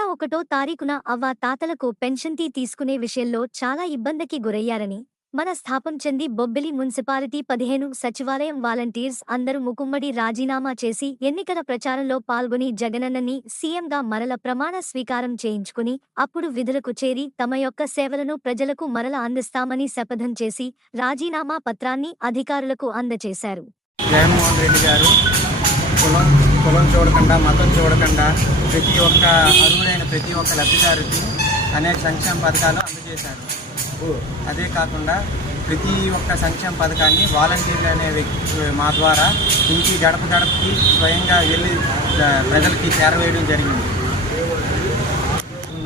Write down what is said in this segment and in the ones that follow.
ఒకటో తారీఖున అవ్వ తాతలకు పెన్షన్టీ తీసుకునే విషయంలో చాలా ఇబ్బందికి గురయ్యారని మన స్థాపం చెంది బొబ్బిలి మున్సిపాలిటీ పదిహేను సచివాలయం వాలంటీర్స్ అందరూ ముకుమ్మడి రాజీనామా చేసి ఎన్నికల ప్రచారంలో పాల్గొని జగనన్నని సీఎంగా మరల ప్రమాణ స్వీకారం చేయించుకుని అప్పుడు విధులకు చేరి తమ యొక్క సేవలను ప్రజలకు మరల అందిస్తామని శపథం చేసి రాజీనామా పత్రాన్ని అధికారులకు అందజేశారు. జగన్మోహన్ రెడ్డి గారు కులం కులం చూడకుండా మతం చూడకుండా ప్రతి ఒక్క అర్హులైన ప్రతి ఒక్క లబ్ధిదారుకి అనేక సంక్షేమ పథకాలు అందజేశారు. అదే కాకుండా ప్రతి ఒక్క సంక్షేమ పథకాన్ని వాలంటీర్లు అనే వ్యక్తి మా ద్వారా ఇంటి గడప గడపకి స్వయంగా వెళ్ళి ప్రజలకి చేరవేయడం జరిగింది.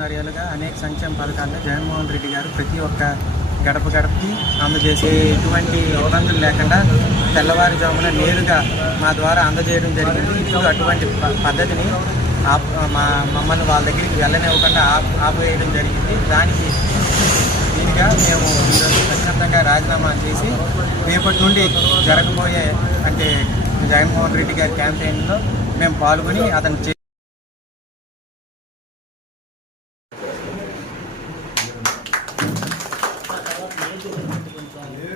మరి ఏళ్ళుగా అనేక సంక్షేమ పథకాల్లో జగన్మోహన్ రెడ్డి గారు ప్రతి ఒక్క గడప గడపకి అందజేసే ఎటువంటి ఇబ్బందులు లేకుండా తెల్లవారుజామున నేరుగా మా ద్వారా అందజేయడం జరిగింది. ఇప్పుడు అటువంటి ప- పద్ధతిని మా మమ్మల్ని వాళ్ళ దగ్గరికి వెళ్ళనివ్వకుండా ఆప్ ఆపేయడం జరిగింది. దానికి దీనిగా మేము ఈరోజు ప్రశాంతంగా రాజీనామా చేసి రేపటి నుండి జరగబోయే అంటే జగన్మోహన్ రెడ్డి గారి క్యాంపెయిన్లో మేము పాల్గొని అతను చే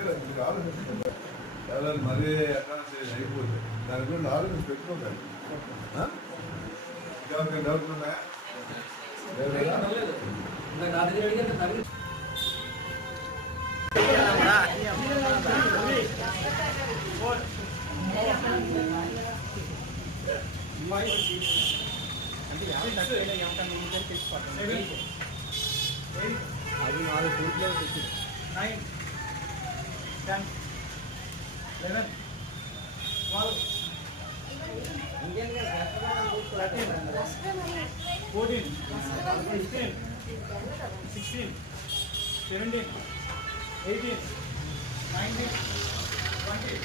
ఎవరైనా మరీ అడ్వాన్స్ అయిపోతుంది దాని గురించి ఆలోచన పెట్టుకోవాలి ఆ? ఎవరికైనా డౌట్లు ఉన్నాయా అది నాలుగు ఫీట్లో తెచ్చి nine, ten eleven twelve thirteen fourteen fifteen sixteen seventeen eighteen nineteen twenty